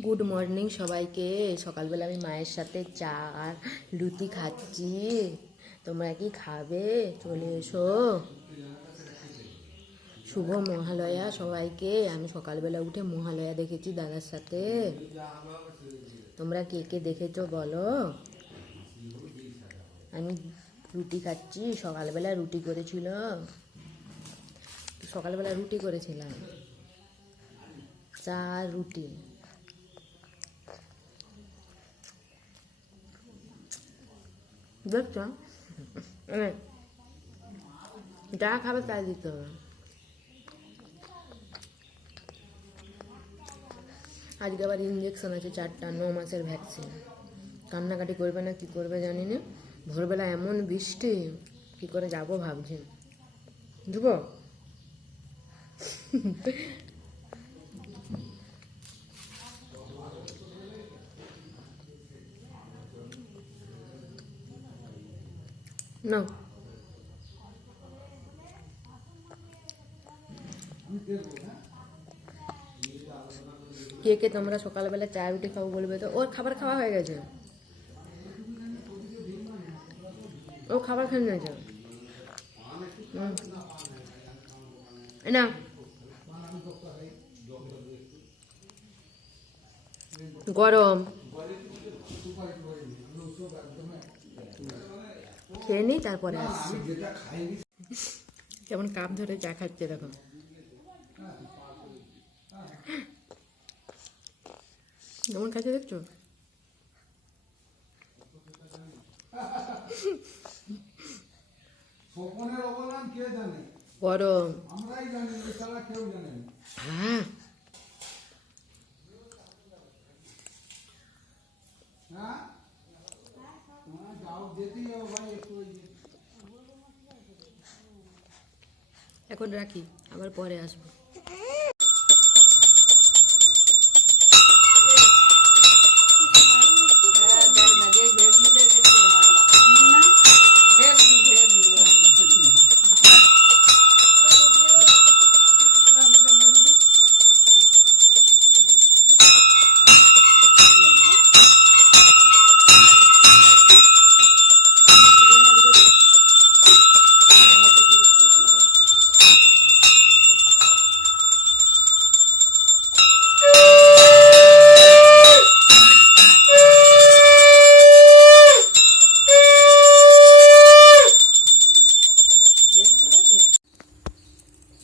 Good morning সবাইকে। সকালবেলা আমি মায়ের সাথে চা আর লুচি খাচ্ছি। তোমরা কি খাবে? চলে এসো। শুভ মহালয়া সবাইকে। আমি সকালবেলা উঠে মহালয়া দেখেছি দাদার সাথে। তোমরা কে কে দেখেছো বলো। আমি রুটি খাচ্ছি। সকালবেলা রুটি করেছিল, সকালবেলা রুটি করেছিলাম, চা আর রুটি। দেখছো, যা খাবে তাই দিতে হবে। আজকে আবার ইঞ্জেকশন আছে 4টা, 9 মাসের ভ্যাকসিন। কান্নাকাটি করবে না কি করবে জানি না। ভোরবেলা এমন বৃষ্টি, কি করে যাবো ভাবছি। দেবো না। কে কে তোমরা সকালবেলা চা রুটি খাবো বলবে তো। ওর খাবার খাওয়া হয়ে গেছে, ও খাবার খেয়ে নিয়েছে না। গরম খেয়ে নিই, তারপরে আসছি। কেমন কাপ ধরে চা খাচ্ছে দেখো। কেমন খাচ্ছে দেখছো। গরম, হ্যাঁ এখন রাখি, আবার পরে আসবো।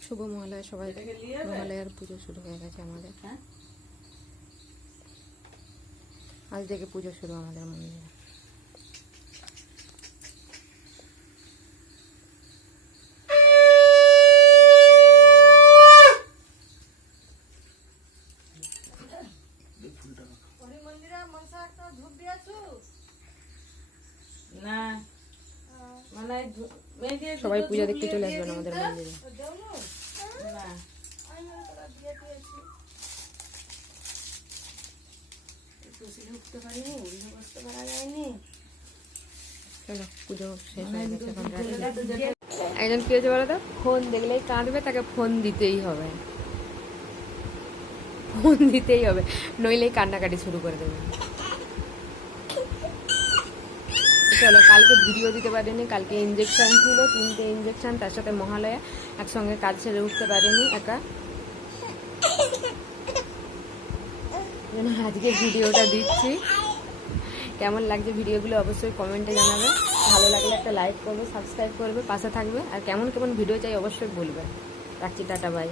শুভ মহালয়া সবাই। মহালয়ার পুজো শুরু হয়ে গেছে আমাদের। আজ থেকে পুজো শুরু আমাদের মন্দিরে। সবাই পূজা দেখতে চলে আসবেন আমাদের মন্দিরে। চলো, পুজো শেষ হয়ে গেছে। একজন কি হয়েছে বলো তো, ফোন দেখলেই কাঁদবে, তাকে ফোন দিতেই হবে, ফোন দিতেই হবে, নইলেই কান্নাকাটি শুরু করে দেবে। চলো, কালকে ভিডিও দিতে পারিনি, কালকে ইঞ্জেকশন ছিল, 3টে ইঞ্জেকশন, তার সাথে মহালয়া, একসঙ্গে কাজ ছেড়ে উঠতে পারিনি একা। আজকে ভিডিওটা দিচ্ছি। কেমন লাগছে ভিডিওগুলো অবশ্যই কমেন্টে জানাবে। ভালো লাগলে একটা লাইক করবে, সাবস্ক্রাইব করবে, পাশে থাকবে। আর কেমন কেমন ভিডিও চাই অবশ্যই বলবে। রাখছি, টাটা, বাই।